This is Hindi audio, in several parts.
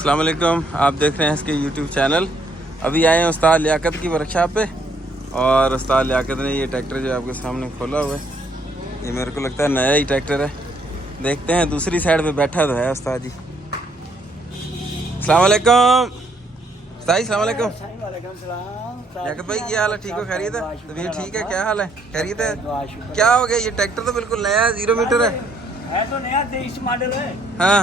अस्सलाम वालेकुम, आप देख रहे हैं इसके यूट्यूब चैनल। अभी आए हैं उस्ताद लियाकत की वर्कशॉप पे और उस्ताद लियाकत ने ये ट्रैक्टर जो आपके सामने खोला हुआ है, ये मेरे को लगता है नया ही ट्रैक्टर है। देखते हैं, दूसरी साइड पे बैठा तो है उस्ताद जी। अस्सलाम वालेकुम उस्ताद जी, अस्सलाम वालेकुम। लियाकत भाई क्या हाल है? ठीक हो? खैरियत है? तबीयत ठीक है? क्या हाल है? खैरियत है? क्या हो गया? ये ट्रैक्टर तो बिल्कुल नया है, 0 मीटर है तो नया 23 मॉडल है। हाँ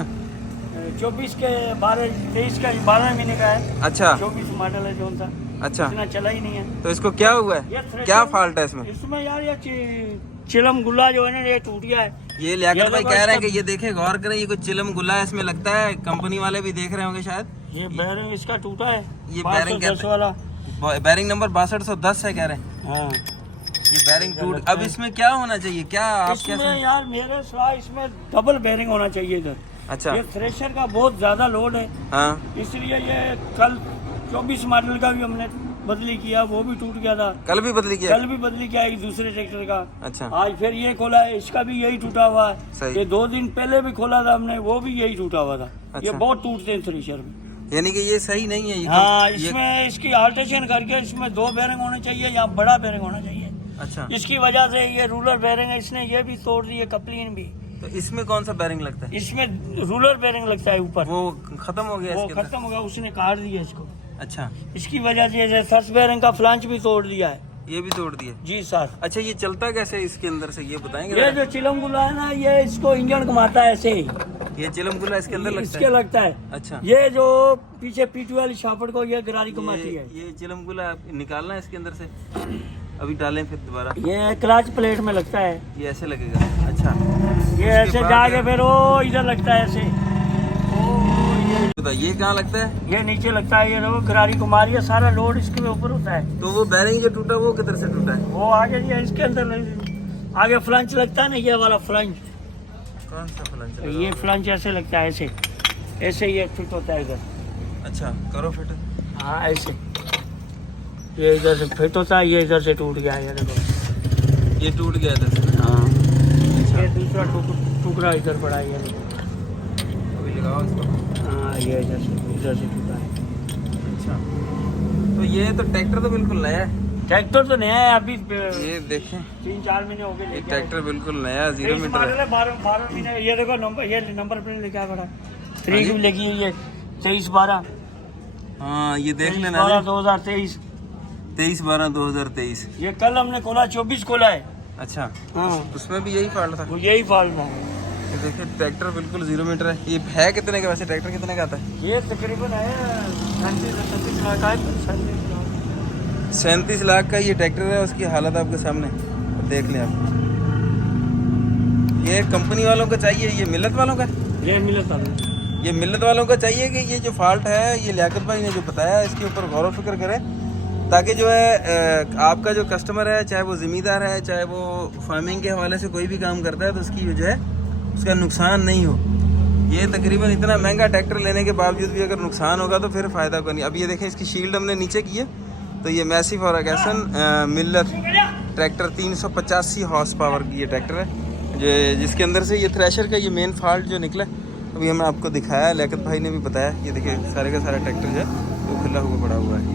24 के 23 का 12 महीने का है। अच्छा 24 मॉडल है जो सा। अच्छा, इतना चला ही नहीं है। तो इसको क्या हुआ है? क्या फॉल्ट है इसमें? इसमें यार ये चिलम गुल्ला जो है ना, ये टूट गया है। ये लियाकत भाई कह रहे हैं कि ये देखे, गौर करें, ये कुछ चिलम गुल्ला है इसमें लगता है। कंपनी वाले भी देख रहे होंगे शायद। ये बैरिंग इसका टूटा है। ये बैरिंग 510 वाला बैरिंग नंबर 6210 है कह रहे हैं। हाँ, ये बैरिंग टूट। अब इसमें क्या होना चाहिए? क्या आप क्या इसमें यार मेरे सलाह इसमें डबल बैरिंग होना चाहिए इधर। अच्छा ये थ्रेशर का बहुत ज्यादा लोड है, हाँ, इसलिए ये कल 24 मॉडल का भी हमने बदली किया, वो भी टूट गया था। कल भी बदली किया? कल भी बदली किया एक दूसरे ट्रैक्टर का। अच्छा आज फिर ये खोला है, इसका भी यही टूटा हुआ है। सही। ये 2 दिन पहले भी खोला था हमने, वो भी यही टूटा हुआ था। अच्छा। ये बहुत टूटते हैं थ्रेशर में। यानी कि ये सही नहीं है ये हाँ, ये- इसमें इसकी आल्ट्रेशन करके इसमें 2 बैरिंग होने चाहिए या बड़ा बैरिंग होना चाहिए। अच्छा, इसकी वजह से ये रूलर बैरिंग है, इसने ये भी तोड़ दी है, कपलिन भी। तो इसमें कौन सा बैरिंग लगता है? इसमें रूलर बैरिंग लगता है ऊपर, वो खत्म हो गया वो इसके अंदर? खत्म हो गया, उसने काट दिया इसको। अच्छा, इसकी वजह से ये फर्स्ट बैरिंग का फ्लांच भी तोड़ दिया है। ये भी तोड़ दिया? जी सर। अच्छा, ये चलता कैसे इसके अंदर से, ये बताएंगे ये जरा? जो चिलम गुला है ना, ये इसको इंजन घुमाता है ऐसे ही, ये चिलम गुल्ला इसके अंदर लगता इसके है? लगता है। अच्छा, ये जो पीछे पीटी वाली शाफट को ये गरारी घुमाती है। ये चिलम गुल्ला निकालना है इसके अंदर से। अभी डालें फिर दोबारा? ये क्लच प्लेट में लगता है, ये ऐसे लगेगा? अच्छा, ये ऐसे बाद जाके फिर वो इधर लगता है ऐसे। ये कहाँ लगता है? ये नीचे लगता है, ये देखो गरारी कुमारी है, सारा लोड इसके ऊपर होता है। तो वो बैरिंग जो टूटा वो किधर से टूटा है? वो आगे ये इसके अंदर आगे फ्लंच लगता है ना, ये वाला फ्लंच। कौन सा फ्लंच? ये फ्लंच ऐसे लगता है, ऐसे ऐसे ये फिट होता है इधर। अच्छा, करो फिट। हाँ ऐसे, ये इधर से फिट होता है, ये इधर से टूट गया है, ये देखो। ये टूट गया इधर से? हाँ, अच्छा, ये दूसरा टुकड़ा इधर पड़ा है, ये देखो। अभी लगाओ इसको। हाँ, ये इधर से टूटा है। अच्छा, तो ये तो ट्रैक्टर तो बिल्कुल नया है। ट्रैक्टर तो नया है, अभी ये देखें, 3-4 महीने हो गए ये लेके आए। ट्रैक्टर बिल्कुल नया 0 23 मीटर मॉडल है। है, 12 महीने। ये देखो नंबर, ये नंबर प्लेट लेके आया बड़ा हाँ 3 जी। की लगी हुई है, 23/12 हाँ, ये देख लेना 23/12/2023। 23/12/2023। ये कल हमने खोला, 24 खोला है। अच्छा, हाँ, उसमें भी यही फॉल्ट था? वो यही फॉल्ट में है। ये देखिए, ट्रैक्टर बिल्कुल 0 मीटर है। ये है कितने का वैसे? ट्रैक्टर कितने का आता है? ये तकरीबन है 37 लाख का है। 37 लाख का ये ट्रैक्टर है। उसकी हालत आपके सामने देख लें आप। ये कंपनी वालों को चाहिए, ये मिल्लत वालों का? ये मिलता है, ये मिल्लत वालों को चाहिए कि ये जो फॉल्ट है, ये लियाकत भाई ने जो बताया, इसके ऊपर गौर व फिक्र करें, ताकि जो है आपका जो कस्टमर है, चाहे वो ज़मींदार है, चाहे वो फार्मिंग के हवाले से कोई भी काम करता है, तो उसकी जो है उसका नुकसान नहीं हो। ये तकरीबन इतना महंगा ट्रैक्टर लेने के बावजूद भी अगर नुकसान होगा तो फिर फ़ायदा को नहीं। अब ये देखें, इसकी शील्ड हमने नीचे की है, तो ये मैसिव और अगेसन मिल्लर ट्रैक्टर 385 हॉर्स पावर की ये ट्रैक्टर है, जो जिसके अंदर से ये थ्रेशर का ये मेन फॉल्ट जो निकला, अभी हमने आपको दिखाया, लियाकत भाई ने भी बताया। ये देखिए, सारे का सारा ट्रैक्टर जो है वो खुला हुआ पड़ा हुआ है।